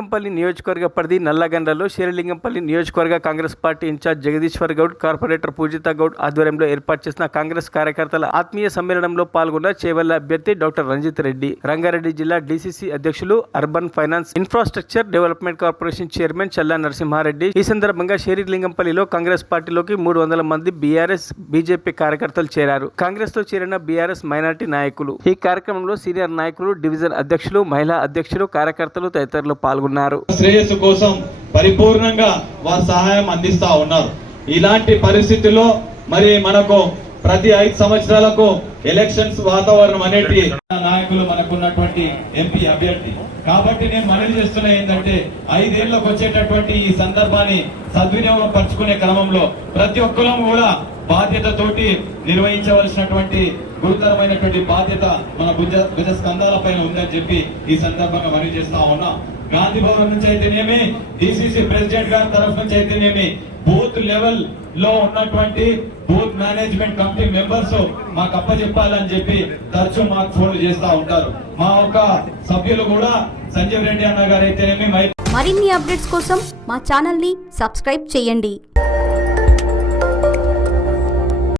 శేరిలింగంపల్లి నియోజకవర్గ పరిధి నల్లగండ్లలో శేరిలింగంపల్లి నియోజకవర్గ Congress party in-charge Jagadishwar Goud, corporator Poojitha Goud ఆధ్వర్యంలో ఏర్పాటు చేసిన కాంగ్రెస్ కార్యకర్తల ఆత్మీయ సమ్మేళనంలో పాల్గొన్న చేవెళ్ల అభ్యర్థి డాక్టర్ రంజిత్ రెడ్డి, రంగారెడ్డి జిల్లా డీసీసీ అధ్యక్షులు, urban finance infrastructure development corporation chairman Challa Narasimha Reddy. ఈ సందర్భంగా శేరిలింగంపల్లిలో కాంగ్రెస్ పార్టీలోకి 300 మంది బీఆర్ఎస్, బీజేపీ కార్యకర్తలు చేరారు. కాంగ్రెస్ తో చేరిన బీఆర్ఎస్ మైనార్టీ నాయకులు. ఈ కార్యక్రమంలో సీనియర్ నాయకులు, డివిజన్ అధ్యక్షులు, మహిళా అధ్యక్షులు, కార్యకర్తలు తదితరులు పాల్గొన్నారు. శ్రేయస్సు కోసం పరిపూర్ణంగా వారు సహాయం అందిస్తా ఉన్నారు. ఇలాంటి పరిస్థితుల్లో మరి మనకు ప్రతి 5 సంవత్సరాలకు ఎలక్షన్స్ వాతావరణం అనేటి నాయకులు మనకున్నటువంటి ఎంపీ అభ్యర్థి. కాబట్టి నేను మనవి చేస్తున్నా ఏంటంటే 5 ఏళ్ళకి వచ్చేటటువంటి ఈ సందర్భాన్ని సద్వినియోగం పరుచుకునే క్రమంలో ప్రతి ఒక్కరూ కూడా బాధ్యతతోటి నిర్వహించవలసినటువంటి గురుతరమైనటువంటి బాధ్యత మన భుజ స్కంధాల పైన ఉందని చెప్పి ఈ సందర్భంగా మనవి చేస్తా ఉన్నా. గాంధీ భవన్ నుంచి అయితేనేమి, డిసిసి ప్రెసిడెంట్ గారి తరఫు నుంచి అయితేనేమి, బూత్ లెవెల్ లో ఉన్నటువంటి బూత్ మేనేజ్మెంట్ కమిటీ మెంబర్స్ మాకు అప్పచెప్పాలని చెప్పి తరచూ మాకు ఫోన్లు చేస్తా ఉంటారు. మా ఒక సభ్యులు కూడా సంజీవ్ రెడ్డి అన్న గారు అయితేనేమి. మరిన్ని అప్డేట్స్ కోసం మా ఛానల్ ని సబ్స్క్రైబ్ చేయండి.